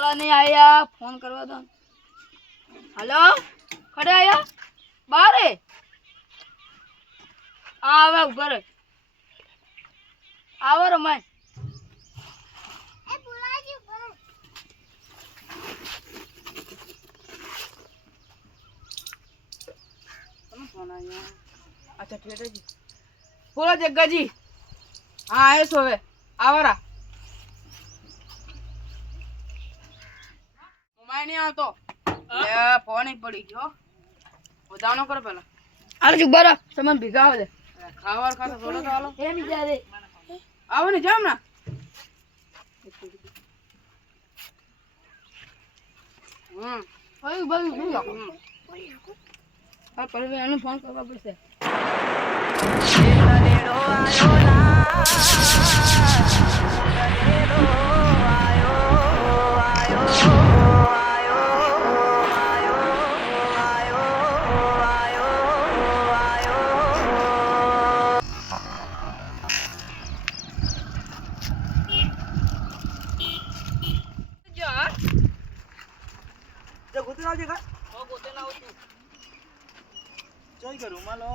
वाला नहीं आया, फोन करवा दो। हेलो, खड़े आया बाहर है। आवे ऊपर आवे रो मैं ए बुला जी ऊपर कौन फोन आया। अच्छा ठीक है जी, बोलो जग्गा जी। हाँ आए सोवे आवरा मैं नहीं आता ये फोन ही पड़ी गयो बतानो करो पहला। अरे चुप रहो सामान भिगा हो दे खावर खाता थोड़ा तो आलो ए बिजा दे आओ ने जाम ना भाई भाई नहीं लाओ अब पहले आने फोन करवा पड़से नेड़ो आयो ना नेड़ो आयो आयो आयो आयो आयो आयो आयो यार जो गोते लावजे का ओ गोते लाव तू જોઈ કે રૂમાલો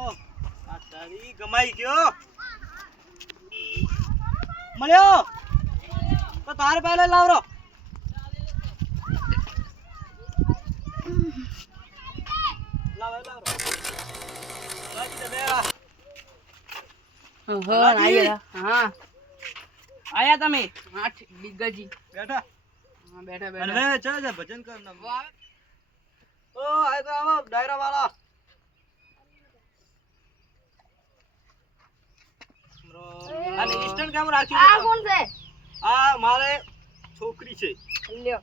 આ તારી ગમાઈ ગયો મળ્યો તો તાર પહેલે લાવરો લાવરો લાગી દે બેરા હા આયા હા આયા તમે હા દિગ્ગજી બેઠા હા બેઠા અને બેઠા મે ચલ જા ભજન કર ના ઓ આય તો આવો ડાયરા વાળા અને ઇન્સ્ટન્ટ કેમ રાખ્યું આ કોણ છે આ મારે છોકરી છે લ્યો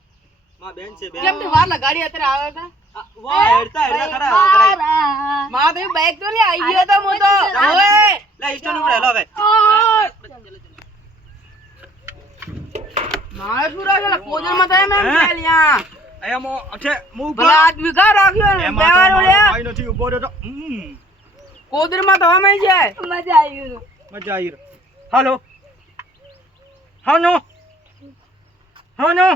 માં બેન છે બેન કેમ તે વાર લગાડી અત્યારે આવે તા વાહ હેડતા હેડતા ખરા માં તો બેગ તો લે આવી ગયો તો મો તો ઓય લે ઇન્સ્ટન્ટ ઉપર હેલો હવે મારે પૂરા છે કોજર માં થાય મેં લ્યા આયા મો અઠે મુ ભલા આદમી કા રાખ્યો ને બેવાર ઓળ્યા ભાઈ નથી ઉભો રહ્યો તો કોદર માં તો અમે છે મજા આવી મજા આવી હાલો હાનો હાનો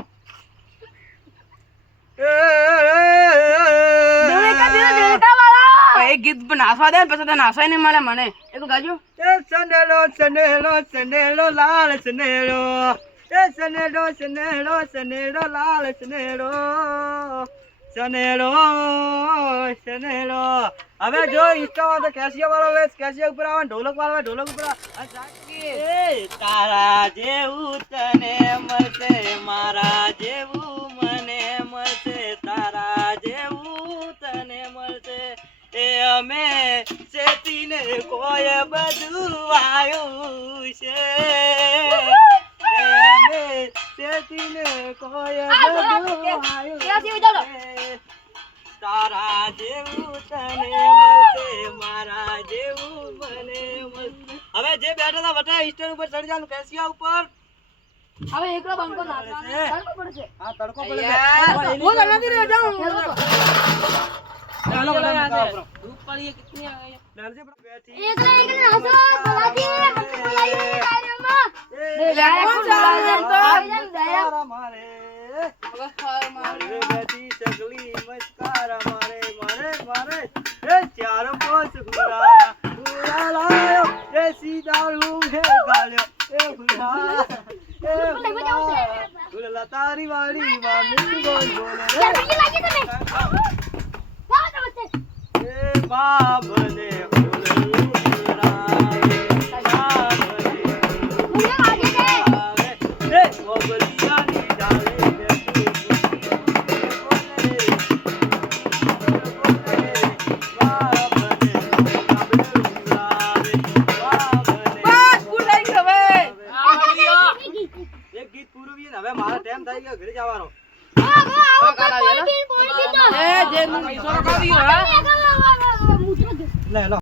દેવકા વાળા એક ગીત નાસવા દે પછી તો નાસાય નહીં મળે મને એ તો ગાજો એ સનેલો સનેલો સનેલો લાલ સનેલો એ સનેલો સનેલો સનેલો લાલ સનેલો સનેલો સનેલો હવે જો ઇન્સ્ટામાં તો કેસિયા વાળો લે કેસિયા ઉપર આવે ઢોલક વાળો ઢોલક ઉપર એ તારા જેવું તને મળશે મારા જેવું મને મળશે તારા જેવું તને મળશે એ અમે સેતીને કોઈ બધું આવ્યું છે એ અમે સેતીને કોઈ બધું આવ્યું છે તારા જેવું તને મળશે મારા જેવું મને મળશે હવે જે બેઠા હતા વટા સ્ટેજ ઉપર ચડી જવાનું કેસિયા ઉપર હવે એકલો બંકો નાચવાનો તડકો પડશે હા તડકો પડે હું નથી રહ્યો જાઉં ચાલો બધા મુકાવો ધૂપ પડી કિતની આ ગઈ લરજે બેઠી એકલો નાચો બોલાજી કાર્યમાં મારે બેઠી સગલી મસ્કાર મારે મારે મારે એ ચાર પાંચ ગુડા લાયો એ સીધા લૂહે ગાલ્યો એ ગુડા તારી વાડી માં મીઠું બોલ બોલે રે એ બાબને હવે મારા ટાઈમ થઈ ગયો ઘરે જવાનો એ જે નું ઈસોરો કાઢ્યો હા લે લો